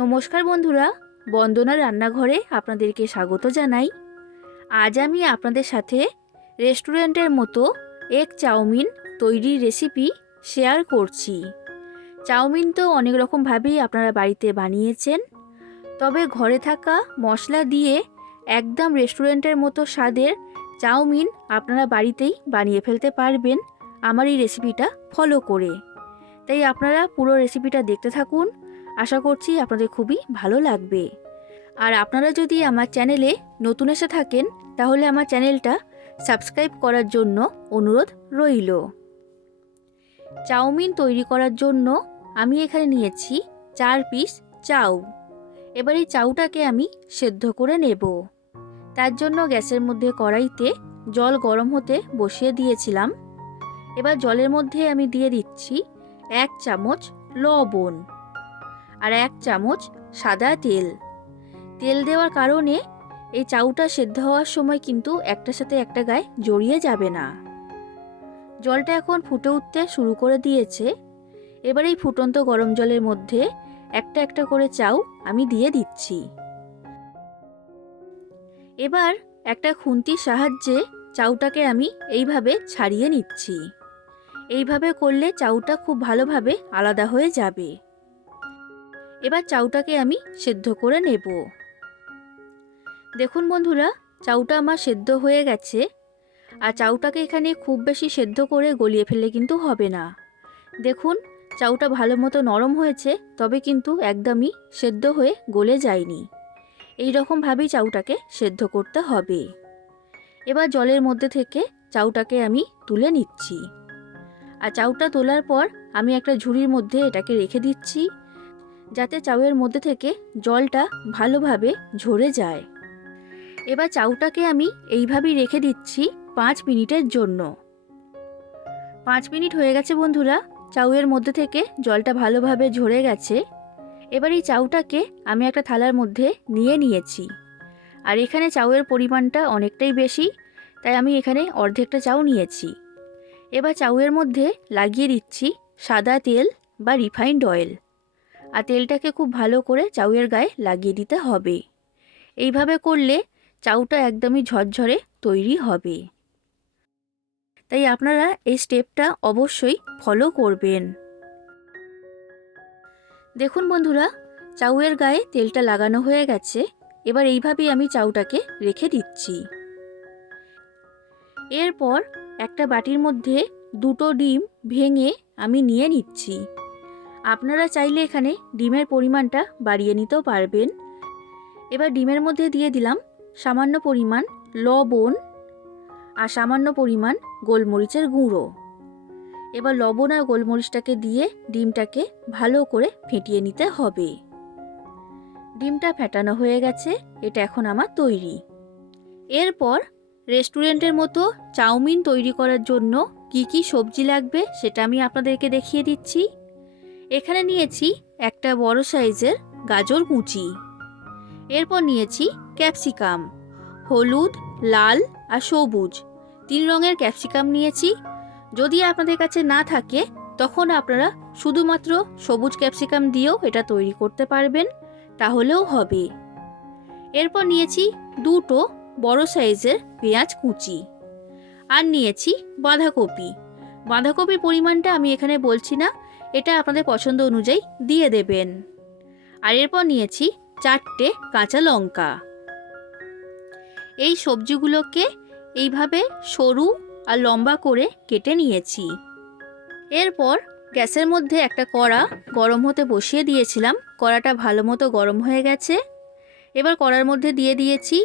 নমস্কার বন্ধুরা, বন্দনা রান্নাঘরে আপনাদেরকে স্বাগত জানাই। আজ আমি আপনাদের সাথে রেস্টুরেন্টের মতো এগ চাউমিন তৈরির রেসিপি শেয়ার করছি। চাউমিন তো অনেক রকমভাবেই আপনারা বাড়িতে বানিয়েছেন, তবে ঘরে থাকা মশলা দিয়ে একদম রেস্টুরেন্টের মতো স্বাদের চাউমিন আপনারা বাড়িতেই বানিয়ে ফেলতে পারবেন আমার এই রেসিপিটা ফলো করে। তাই আপনারা পুরো রেসিপিটা দেখতে থাকুন, আশা করছি আপনাদের খুবই ভালো লাগবে। আর আপনারা যদি আমার চ্যানেলে নতুন এসে থাকেন তাহলে আমার চ্যানেলটা সাবস্ক্রাইব করার জন্য অনুরোধ রইল। চাউমিন তৈরি করার জন্য আমি এখানে নিয়েছি 4 পিস চাউ। এবার এই চাউটাকে আমি সেদ্ধ করে নেব। তার জন্য গ্যাসের মধ্যে কড়াইতে জল গরম হতে বসিয়ে দিয়েছিলাম। এবার জলের মধ্যে আমি দিয়ে দিচ্ছি 1 চামচ লবণ আর 1 চামচ সাদা তেল। তেল দেওয়ার কারণে এই চাউটা সেদ্ধ হওয়ার সময় কিন্তু একটার সাথে একটা গায়ে জড়িয়ে যাবে না। জলটা এখন ফুটে উঠতে শুরু করে দিয়েছে। এবার এই ফুটন্ত গরম জলের মধ্যে একটা একটা করে চাউ আমি দিয়ে দিচ্ছি। এবার একটা খুন্তির সাহায্যে চাউটাকে আমি এইভাবে ছাড়িয়ে নিচ্ছি। এইভাবে করলে চাউটা খুব ভালোভাবে আলাদা হয়ে যাবে। এবার চাউটাকে আমি সেদ্ধ করে নেব। দেখুন বন্ধুরা, চাউটা আমার সেদ্ধ হয়ে গেছে। আর চাউটাকে এখানে খুব বেশি সেদ্ধ করে গলিয়ে ফেললে কিন্তু হবে না। দেখুন, চাউটা ভালো মতো নরম হয়েছে, তবে কিন্তু একদমই সেদ্ধ হয়ে গলে যায়নি। এই রকমভাবেই চাউটাকে সেদ্ধ করতে হবে। এবার জলের মধ্যে থেকে চাউটাকে আমি তুলে নিচ্ছি। আর চাউটা তোলার পর আমি একটা ঝুড়ির মধ্যে এটাকে রেখে দিচ্ছি, যাতে চাউয়ের মধ্যে থেকে জলটা ভালোভাবে ঝরে যায়। এবার চাউটাকে আমি এইভাবেই রেখে দিচ্ছি 5 মিনিটের জন্য। 5 মিনিট হয়ে গেছে বন্ধুরা, চাউয়ের মধ্যে থেকে জলটা ভালোভাবে ঝরে গেছে। এবার এই চাউটাকে আমি একটা থালার মধ্যে নিয়ে নিয়েছি। আর এখানে চাউয়ের পরিমাণটা অনেকটাই বেশি, তাই আমি এখানে অর্ধেকটা চাউ নিয়েছি। এবার চাউয়ের মধ্যে লাগিয়ে দিচ্ছি সাদা তেল বা রিফাইন্ড অয়েল। আর তেলটাকে খুব ভালো করে চাউয়ের গায়ে লাগিয়ে দিতে হবে। এইভাবে করলে চাউটা একদমই ঝরঝরে তৈরি হবে। তাই আপনারা এই স্টেপটা অবশ্যই ফলো করবেন। দেখুন বন্ধুরা, চাউয়ের গায়ে তেলটা লাগানো হয়ে গেছে। এবার এইভাবেই আমি চাউটাকে রেখে দিচ্ছি। এরপর একটা বাটির মধ্যে 2টো ডিম ভেঙে আমি নিয়ে নিচ্ছি। আপনারা চাইলে এখানে ডিমের পরিমাণটা বাড়িয়ে নিতেও পারবেন। এবার ডিমের মধ্যে দিয়ে দিলাম সামান্য পরিমাণ লবণ আর সামান্য পরিমাণ গোলমরিচের গুঁড়ো। এবার লবণ আর গোলমরিচটাকে দিয়ে ডিমটাকে ভালো করে ফেটিয়ে নিতে হবে। ডিমটা ফেটানো হয়ে গেছে, এটা এখন আমার তৈরি। এরপর রেস্টুরেন্টের মতো চাউমিন তৈরি করার জন্য কি কি সবজি লাগবে সেটা আমি আপনাদেরকে দেখিয়ে দিচ্ছি। এখানে নিয়েছি একটা বড় সাইজের গাজর কুচি। এরপর নিয়েছি ক্যাপসিকাম, হলুদ, লাল আর সবুজ 3 রঙের ক্যাপসিকাম নিয়েছি। যদি আপনাদের কাছে না থাকে তখন আপনারা শুধুমাত্র সবুজ ক্যাপসিকাম দিয়েও এটা তৈরি করতে পারবেন, তাহলেও হবে। এরপর নিয়েছি 2টো বড় সাইজের পেঁয়াজ কুচি। আর নিয়েছি বাঁধাকপি। বাঁধাকপির পরিমাণটা আমি এখানে বলছি না, এটা আপনাদের পছন্দ অনুযায়ী দিয়ে দেবেন। আর এরপর নিয়েছি 4টে কাঁচা লঙ্কা। এই সবজিগুলোকে এইভাবে সরু আর লম্বা করে কেটে নিয়েছি। এরপর গ্যাসের মধ্যে একটা কড়া গরম হতে বসিয়ে দিয়েছিলাম। কড়াটা ভালো মতো গরম হয়ে গেছে। এবার কড়ার মধ্যে দিয়ে দিয়েছি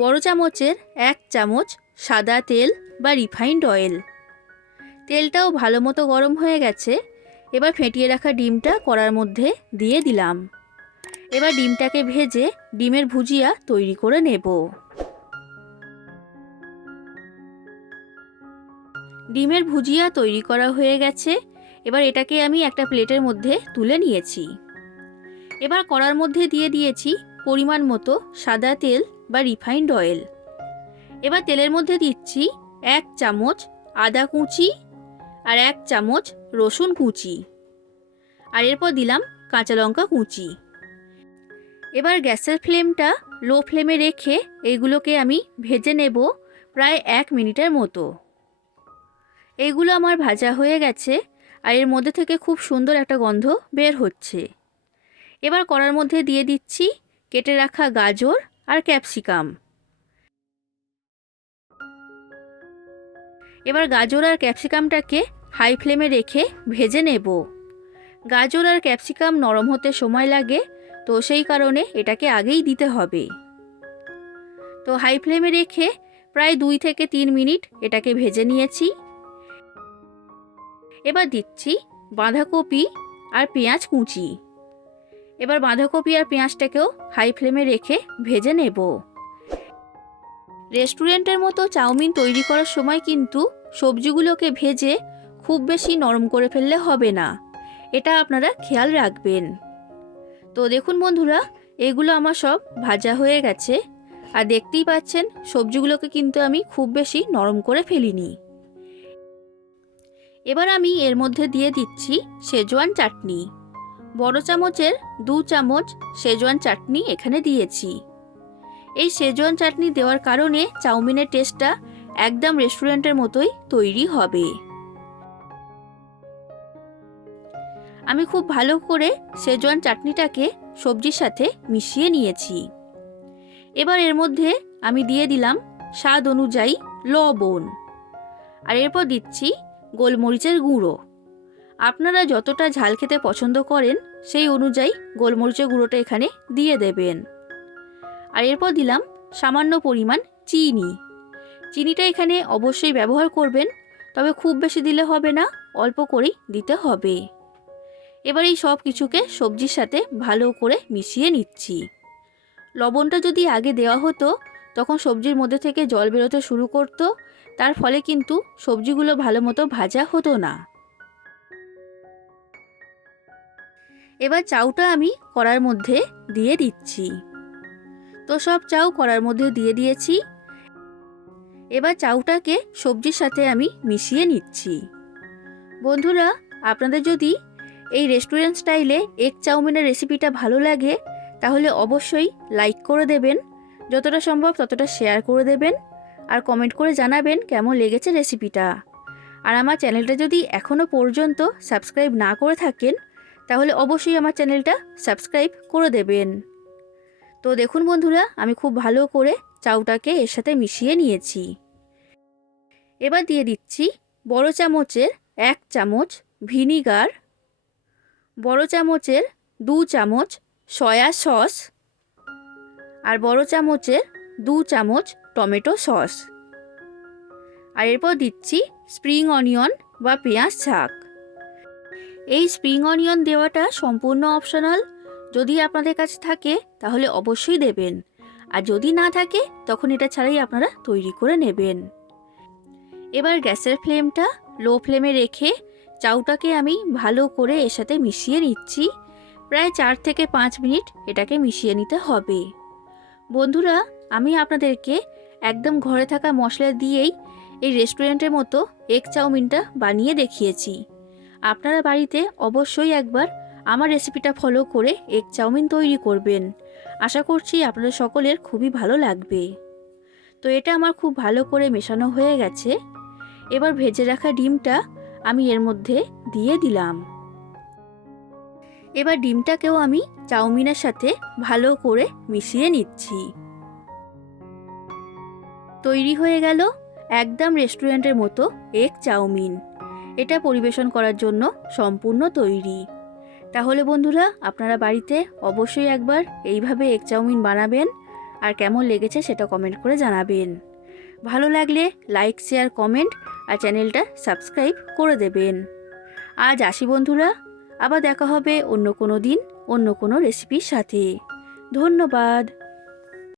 বড় চামচের 1 চামচ সাদা তেল বা রিফাইন্ড অয়েল। তেলটাও ভালো মতো গরম হয়ে গেছে। এবার ফেটিয়ে রাখা ডিমটা কড়ার মধ্যে দিয়ে দিলাম। এবার ডিমটাকে ভেজে ডিমের ভুজিয়া তৈরি করে নেব। ডিমের ভুজিয়া তৈরি করা হয়ে গেছে। এবার এটাকে আমি একটা প্লেটের মধ্যে তুলে নিয়েছি। এবার কড়ার মধ্যে দিয়ে দিয়েছি পরিমাণ মতো সাদা তেল বা রিফাইন্ড অয়েল। এবার তেলের মধ্যে দিচ্ছি 1 চামচ আদা কুচি আর 1 চামচ রসুন কুচি। আর এরপর দিলাম কাঁচা লঙ্কা কুচি। এবার গ্যাসের ফ্লেমটা লো ফ্লেমে রেখে এইগুলোকে আমি ভেজে নেব প্রায় 1 মিনিটের মতো। এইগুলো আমার ভাজা হয়ে গেছে আর এর মধ্যে থেকে খুব সুন্দর একটা গন্ধ বের হচ্ছে। এবার কড়ার মধ্যে দিয়ে দিচ্ছি কেটে রাখা গাজর আর ক্যাপসিকাম। এবার গাজর আর ক্যাপসিকামটাকে হাই ফ্লেমে রেখে ভেজে নেব। গাজর আর ক্যাপসিকাম নরম হতে সময় লাগে, তো সেই কারণে এটাকে আগেই দিতে হবে। তো হাই ফ্লেমে রেখে প্রায় 2 থেকে 3 মিনিট এটাকে ভেজে নিয়েছি। এবার দিচ্ছি বাঁধাকপি আর পেঁয়াজ কুচি। এবার বাঁধাকপি আর পেঁয়াজটাকেও হাই ফ্লেমে রেখে ভেজে নেব। রেস্টুরেন্টের মতো চাউমিন তৈরি করার সময় কিন্তু সবজিগুলোকে ভেজে খুব বেশি নরম করে ফেললে হবে না, এটা আপনারা খেয়াল রাখবেন। তো দেখুন বন্ধুরা, এগুলো আমার সব ভাজা হয়ে গেছে আর দেখতেই পাচ্ছেন সবজিগুলোকে কিন্তু আমি খুব বেশি নরম করে ফেলিনি। এবার আমি এর মধ্যে দিয়ে দিচ্ছি শেজওয়ান চাটনি। বড় চামচের 2 চামচ শেজওয়ান চাটনি এখানে দিয়েছি। এই শেজওয়ান চাটনি দেওয়ার কারণে চাউমিনের টেস্টটা একদম রেস্টুরেন্টের মতোই তৈরি হবে। আমি খুব ভালো করে শেজওয়ান চাটনিটাকে সবজির সাথে মিশিয়ে নিয়েছি। এবার এর মধ্যে আমি দিয়ে দিলাম স্বাদ অনুযায়ী লবণ আর এরপর দিচ্ছি গোলমরিচের গুঁড়ো। আপনারা যতটা ঝাল খেতে পছন্দ করেন সেই অনুযায়ী গোলমরিচের গুঁড়োটা এখানে দিয়ে দেবেন। আর এরপর দিলাম সামান্য পরিমাণ চিনি। চিনিটা এখানে অবশ্যই ব্যবহার করবেন, তবে খুব বেশি দিলে হবে না, অল্প করেই দিতে হবে। এবার এই সব কিছুকে সবজির সাথে ভালো করে মিশিয়ে নিচ্ছি। লবণটা যদি আগে দেওয়া হতো তখন সবজির মধ্যে থেকে জল বেরোতে শুরু করতো, তার ফলে কিন্তু সবজিগুলো ভালো মতো ভাজা হতো না। এবার চাউটা আমি কড়ার মধ্যে দিয়ে দিচ্ছি। তো সব চাউ কড়ার মধ্যে দিয়ে দিয়েছি। এবার চাউটাকে সবজির সাথে আমি মিশিয়ে নিচ্ছি। বন্ধুরা, আপনাদের যদি এই রেস্টুরেন্ট স্টাইলে এগ চাউমিনের রেসিপিটা ভালো লাগে তাহলে অবশ্যই লাইক করে দেবেন, যতটা সম্ভব ততটা শেয়ার করে দেবেন আর কমেন্ট করে জানাবেন কেমন লেগেছে রেসিপিটা। আর আমার চ্যানেলটা যদি এখনও পর্যন্ত সাবস্ক্রাইব না করে থাকেন তাহলে অবশ্যই আমার চ্যানেলটা সাবস্ক্রাইব করে দেবেন। তো দেখুন বন্ধুরা, আমি খুব ভালো করে চাউটাকে এর সাথে মিশিয়ে নিয়েছি। এবার দিয়ে দিচ্ছি বড় চামচের 1 চামচ ভিনিগার, বড় চামচের 2 চামচ সয়া সস আর বড় চামচের 2 চামচ টমেটো সস। আর এরপর দিচ্ছি স্প্রিং অনিয়ন বা পেঁয়াজ শাক। এই স্প্রিং অনিয়ন দেওয়াটা সম্পূর্ণ অপশনাল, যদি আপনাদের কাছে থাকে তাহলে অবশ্যই দেবেন, আর যদি না থাকে তখন এটা ছাড়াই আপনারা তৈরি করে নেবেন। এবার গ্যাসের ফ্লেমটা লো ফ্লেমে রেখে চাউটাকে আমি ভালো করে এর সাথে মিশিয়ে নিচ্ছি। প্রায় 4 থেকে 5 মিনিট এটাকে মিশিয়ে নিতে হবে। বন্ধুরা, আমি আপনাদেরকে একদম ঘরে থাকা মশলা দিয়েই এই রেস্টুরেন্টের মতো এগ চাউমিনটা বানিয়ে দেখিয়েছি। আপনারা বাড়িতে অবশ্যই একবার আমার রেসিপিটা ফলো করে এগ চাউমিন তৈরি করবেন। আশা করছি আপনাদের সকলের খুবই ভালো লাগবে। তো এটা আমার খুব ভালো করে মেশানো হয়ে গেছে। এবার ভেজে রাখা ডিমটা আমি এর মধ্যে দিয়ে দিলাম। এবার ডিমটাকেও আমি চাউমিনের সাথে ভালো করে মিশিয়ে নিচ্ছি। তৈরি হয়ে গেল একদম রেস্টুরেন্টের মতো এগ চাউমিন। এটা পরিবেশন করার জন্য সম্পূর্ণ তৈরি। তাহলে বন্ধুরা, আপনারা বাড়িতে অবশ্যই একবার এইভাবে এগ চাউমিন বানাবেন আর কেমন লেগেছে সেটা কমেন্ট করে জানাবেন। ভালো লাগলে লাইক, শেয়ার, কমেন্ট আর চ্যানেলটা সাবস্ক্রাইব করে দেবেন। আজ আসি বন্ধুরা, আবার দেখা হবে অন্য কোনো দিন অন্য কোনো রেসিপির সাথে। ধন্যবাদ।